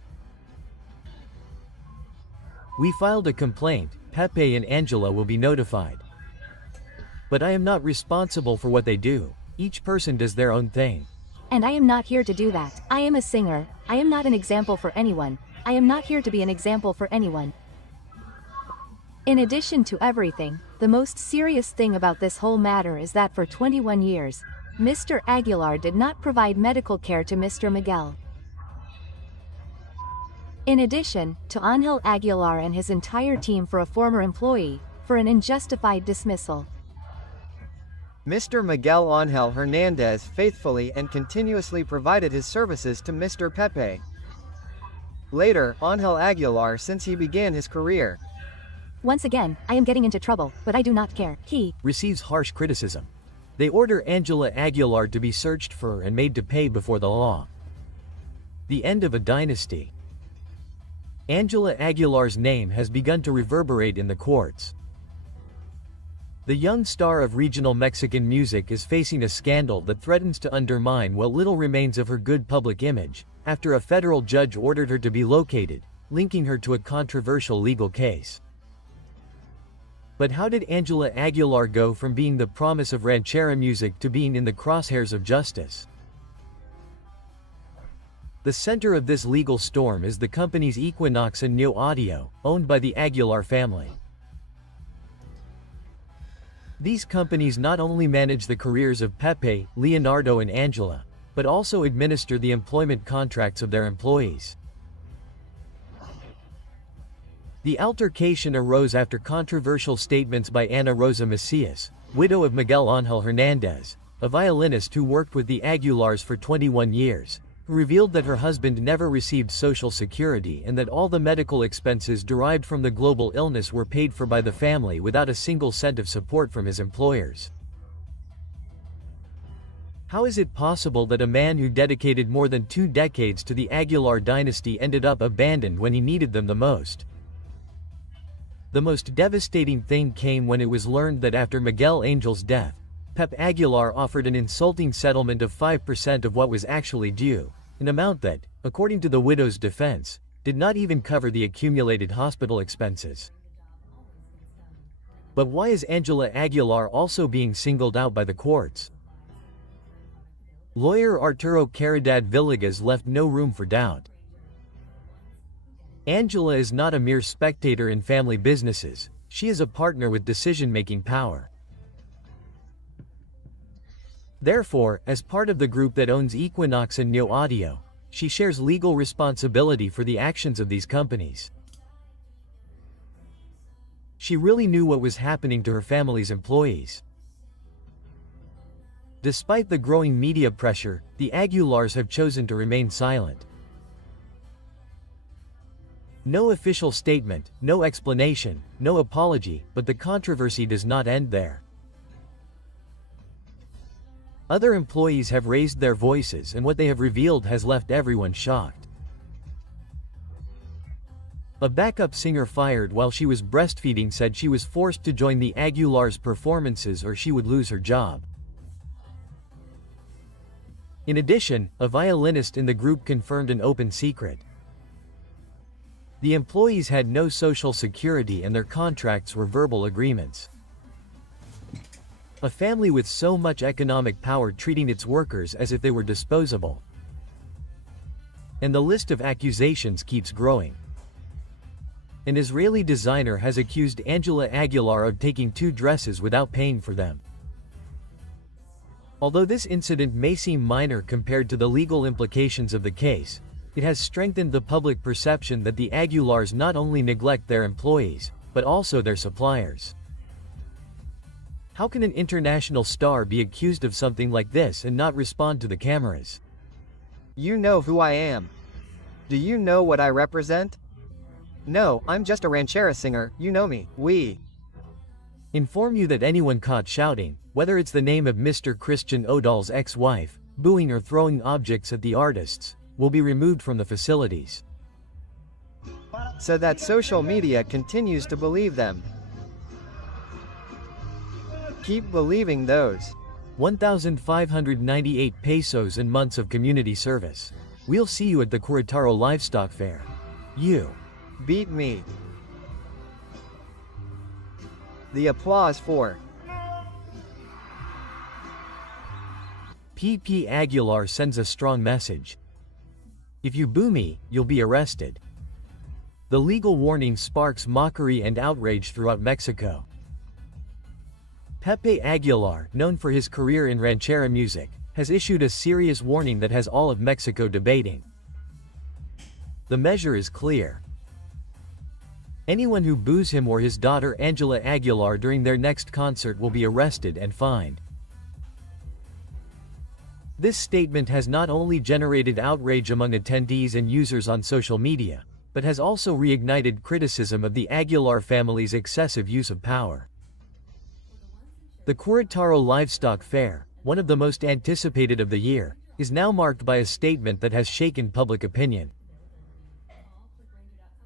We filed a complaint, Pepe and Ángela will be notified. But I am not responsible for what they do. Each person does their own thing. And I am not here to do that. I am a singer. I am not an example for anyone. I am not here to be an example for anyone. In addition to everything, the most serious thing about this whole matter is that for 21 years, Mr. Aguilar did not provide medical care to Mr. Miguel. In addition, to Ángel Aguilar and his entire team for a former employee, for an unjustified dismissal. Mr. Miguel Ángel Hernandez faithfully and continuously provided his services to Mr. Pepe. Later, Ángel Aguilar since he began his career. Once again, I am getting into trouble, but I do not care. He receives harsh criticism. They order Ángela Aguilar to be searched for and made to pay before the law. The end of a dynasty. Ángela Aguilar's name has begun to reverberate in the courts. The young star of regional Mexican music is facing a scandal that threatens to undermine what little remains of her good public image, after a federal judge ordered her to be located, linking her to a controversial legal case. But how did Ángela Aguilar go from being the promise of ranchera music to being in the crosshairs of justice? The center of this legal storm is the companies Equinox and Neo Audio, owned by the Aguilar family. These companies not only manage the careers of Pepe, Leonardo and Ángela, but also administer the employment contracts of their employees. The altercation arose after controversial statements by Ana Rosa Macias, widow of Miguel Ángel Hernandez, a violinist who worked with the Aguilars for 21 years, who revealed that her husband never received Social Security and that all the medical expenses derived from the global illness were paid for by the family without a single cent of support from his employers. How is it possible that a man who dedicated more than 2 decades to the Aguilar dynasty ended up abandoned when he needed them the most? The most devastating thing came when it was learned that after Miguel Angel's death, 𝗏𝗡𝗅 Aguilar offered an insulting settlement of 5% of what was actually due, an amount that, according to the widow's defense, did not even cover the accumulated hospital expenses. But why is Ángela Aguilar also being singled out by the courts? Lawyer 𝗤𝗚𝗟𝗏 left no room for doubt. Ángela is not a mere spectator in family businesses, she is a partner with decision-making power. Therefore, as part of the group that owns Equinox and 𝗤𝗢𝗟𝗏, she shares legal responsibility for the actions of these companies. She really knew what was happening to her family's employees. Despite the growing media pressure, the Aguilars have chosen to remain silent. No official statement, no explanation, no apology, but the controversy does not end there. Other employees have raised their voices, and what they have revealed has left everyone shocked. A backup singer fired while she was breastfeeding said she was forced to join the Aguilars' performances or she would lose her job. In addition, a violinist in the group confirmed an open secret. The employees had no social security and their contracts were verbal agreements. A family with so much economic power treating its workers as if they were disposable. And the list of accusations keeps growing. An Israeli designer has accused Ángela Aguilar of taking 2 dresses without paying for them. Although this incident may seem minor compared to the legal implications of the case, it has strengthened the public perception that the Aguilars not only neglect their employees, but also their suppliers. How can an international star be accused of something like this and not respond to the cameras? You know who I am. Do you know what I represent? No, I'm just a ranchera singer, you know me, Inform you that anyone caught shouting, whether it's the name of Mr. Christian Nodal's ex-wife, booing or throwing objects at the artists, will be removed from the facilities. So that social media continues to believe them. Keep believing those. 1,598 pesos and months of community service. We'll see you at the Querétaro Livestock Fair. You beat me. The applause for 𝗏𝗏𝗅 Aguilar sends a strong message. If you boo me, you'll be arrested. The legal warning sparks mockery and outrage throughout Mexico. 𝗏𝗏𝗅 Aguilar, known for his career in ranchera music, has issued a serious warning that has all of Mexico debating. The measure is clear. Anyone who boos him or his daughter Ángela Aguilar during their next concert will be arrested and fined. This statement has not only generated outrage among attendees and users on social media, but has also reignited criticism of the Aguilar family's excessive use of power. The Querétaro Livestock Fair, one of the most anticipated of the year, is now marked by a statement that has shaken public opinion.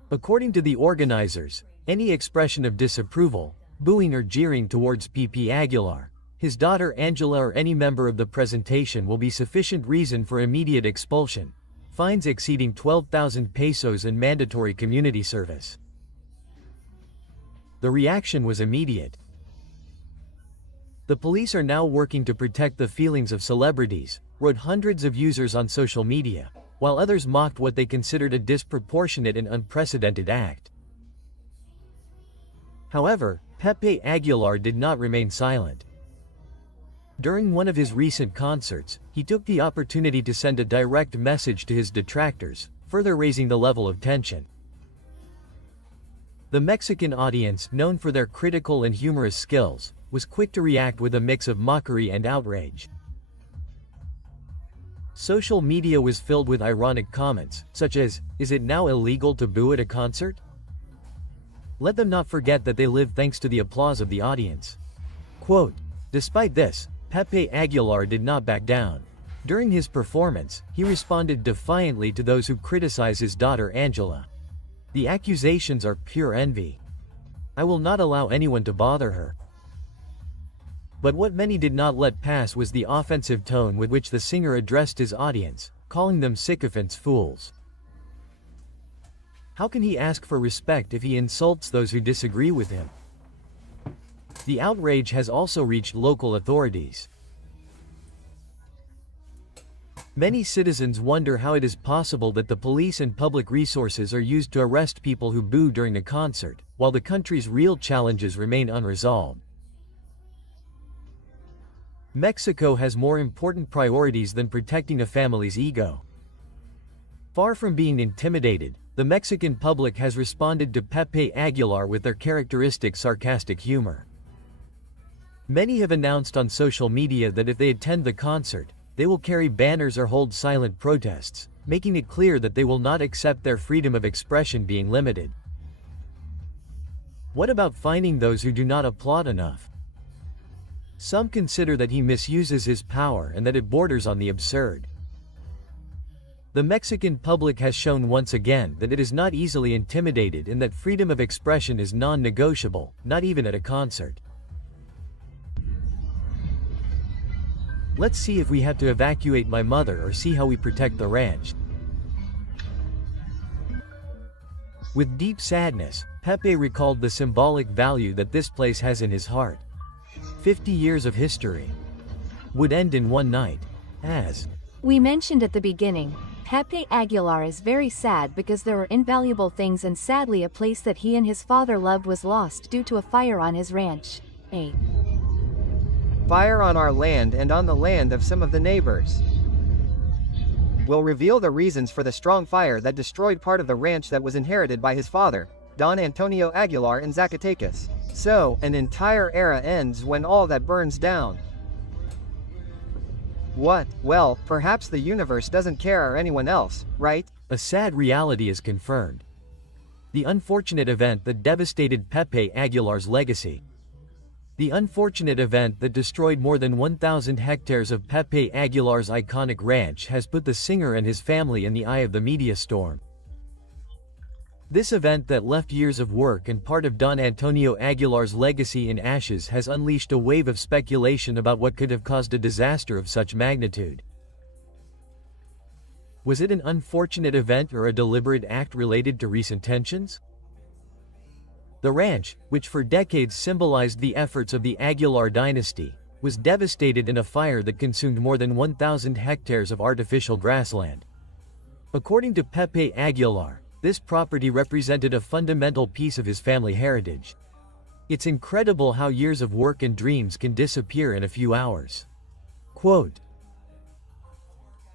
According to the organizers, any expression of disapproval, booing or jeering towards 𝗏𝗏𝗅 Aguilar, his daughter Ángela or any member of the presentation will be sufficient reason for immediate expulsion, fines exceeding 12,000 pesos and mandatory community service. The reaction was immediate. The police are now working to protect the feelings of celebrities, wrote hundreds of users on social media, while others mocked what they considered a disproportionate and unprecedented act. However, 𝗏𝗏𝗅 Aguilar did not remain silent. During one of his recent concerts, he took the opportunity to send a direct message to his detractors, further raising the level of tension. The Mexican audience, known for their critical and humorous skills, was quick to react with a mix of mockery and outrage. Social media was filled with ironic comments, such as, "Is it now illegal to boo at a concert?" Let them not forget that they live thanks to the applause of the audience. Quote, despite this, 𝗏𝗏𝗅 Aguilar did not back down. During his performance, he responded defiantly to those who criticize his daughter Ángela. The accusations are pure envy. I will not allow anyone to bother her. But what many did not let pass was the offensive tone with which the singer addressed his audience, calling them sycophants, fools. How can he ask for respect if he insults those who disagree with him? The outrage has also reached local authorities. Many citizens wonder how it is possible that the police and public resources are used to arrest people who boo during a concert, while the country's real challenges remain unresolved. Mexico has more important priorities than protecting a family's ego. Far from being intimidated, the Mexican public has responded to Pepe Aguilar with their characteristic sarcastic humor. Many have announced on social media that if they attend the concert, they will carry banners or hold silent protests, making it clear that they will not accept their freedom of expression being limited. What about fining those who do not applaud enough? Some consider that he misuses his power and that it borders on the absurd. The Mexican public has shown once again that it is not easily intimidated and that freedom of expression is non-negotiable, not even at a concert. Let's see if we have to evacuate my mother or see how we protect the ranch. With deep sadness, Pepe recalled the symbolic value that this place has in his heart. 50 years of history would end in one night. As we mentioned at the beginning, Pepe Aguilar is very sad because there were invaluable things and sadly a place that he and his father loved was lost due to a fire on his ranch. A fire on our land and on the land of some of the neighbors. We'll reveal the reasons for the strong fire that destroyed part of the ranch that was inherited by his father, Don Antonio Aguilar in Zacatecas. So, an entire era ends when all that burns down. What? Well, perhaps the universe doesn't care or anyone else, right? a sad reality is confirmed. The unfortunate event that devastated Pepe Aguilar's legacy. The unfortunate event that destroyed more than 1,000 hectares of Pepe Aguilar's iconic ranch has put the singer and his family in the eye of the media storm. This event that left years of work and part of Don Antonio Aguilar's legacy in ashes has unleashed a wave of speculation about what could have caused a disaster of such magnitude. Was it an unfortunate event or a deliberate act related to recent tensions? The ranch, which for decades symbolized the efforts of the Aguilar dynasty, was devastated in a fire that consumed more than 1,000 hectares of artificial grassland. According to Pepe Aguilar, this property represented a fundamental piece of his family heritage. It's incredible how years of work and dreams can disappear in a few hours. Quote,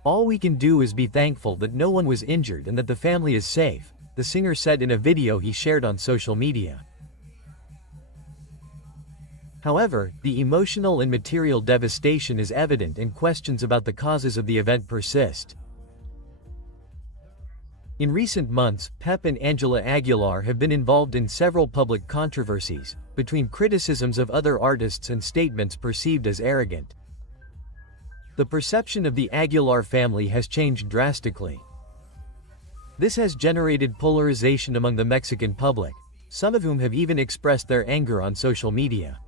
"All we can do is be thankful that no one was injured and that the family is safe," the singer said in a video he shared on social media. However, the emotional and material devastation is evident and questions about the causes of the event persist. In recent months, Pep and Ángela Aguilar have been involved in several public controversies, between criticisms of other artists and statements perceived as arrogant. The perception of the Aguilar family has changed drastically. This has generated polarization among the Mexican public, some of whom have even expressed their anger on social media.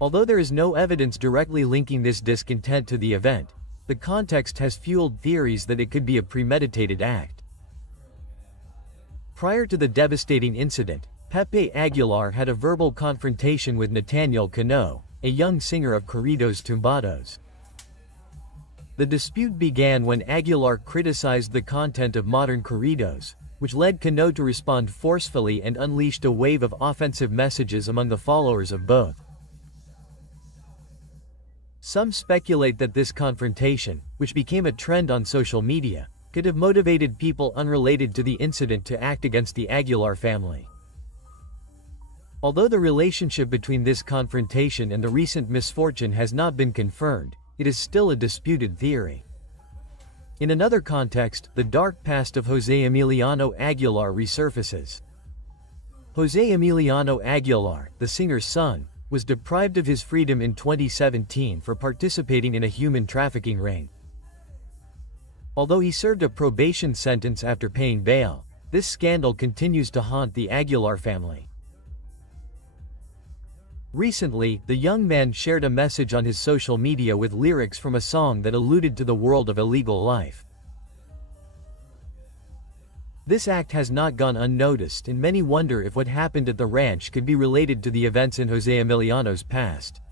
Although there is no evidence directly linking this discontent to the event, the context has fueled theories that it could be a premeditated act. Prior to the devastating incident, Pepe Aguilar had a verbal confrontation with 𝗤𝗢𝗄𝗏, a young singer of corridos tumbados. The dispute began when Aguilar criticized the content of modern corridos, which led 𝗤𝗏𝗏 to respond forcefully and unleashed a wave of offensive messages among the followers of both. Some speculate that this confrontation, which became a trend on social media, could have motivated people unrelated to the incident to act against the Aguilar family. Although the relationship between this confrontation and the recent misfortune has not been confirmed, it is still a disputed theory. In another context, the dark past of José Emiliano Aguilar resurfaces. José Emiliano Aguilar, the singer's son, was deprived of his freedom in 2017 for participating in a human trafficking ring. Although he served a probation sentence after paying bail, this scandal continues to haunt the Aguilar family. Recently, the young man shared a message on his social media with lyrics from a song that alluded to the world of illegal life. This act has not gone unnoticed, and many wonder if what happened at the ranch could be related to the events in Jose Emiliano's past.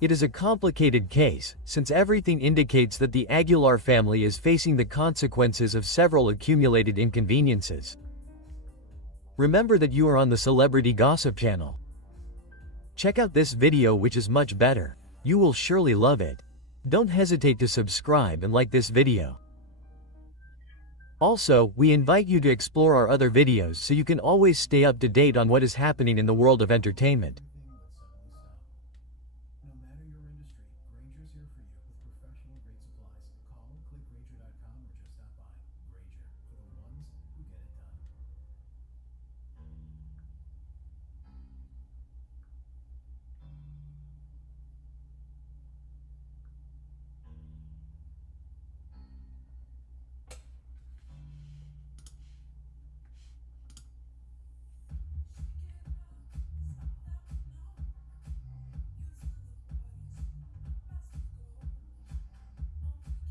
It is a complicated case, since everything indicates that the Aguilar family is facing the consequences of several accumulated inconveniences. Remember that you are on the Celebrity Gossip channel. Check out this video, which is much better. You will surely love it. Don't hesitate to subscribe and like this video. Also, we invite you to explore our other videos so you can always stay up to date on what is happening in the world of entertainment.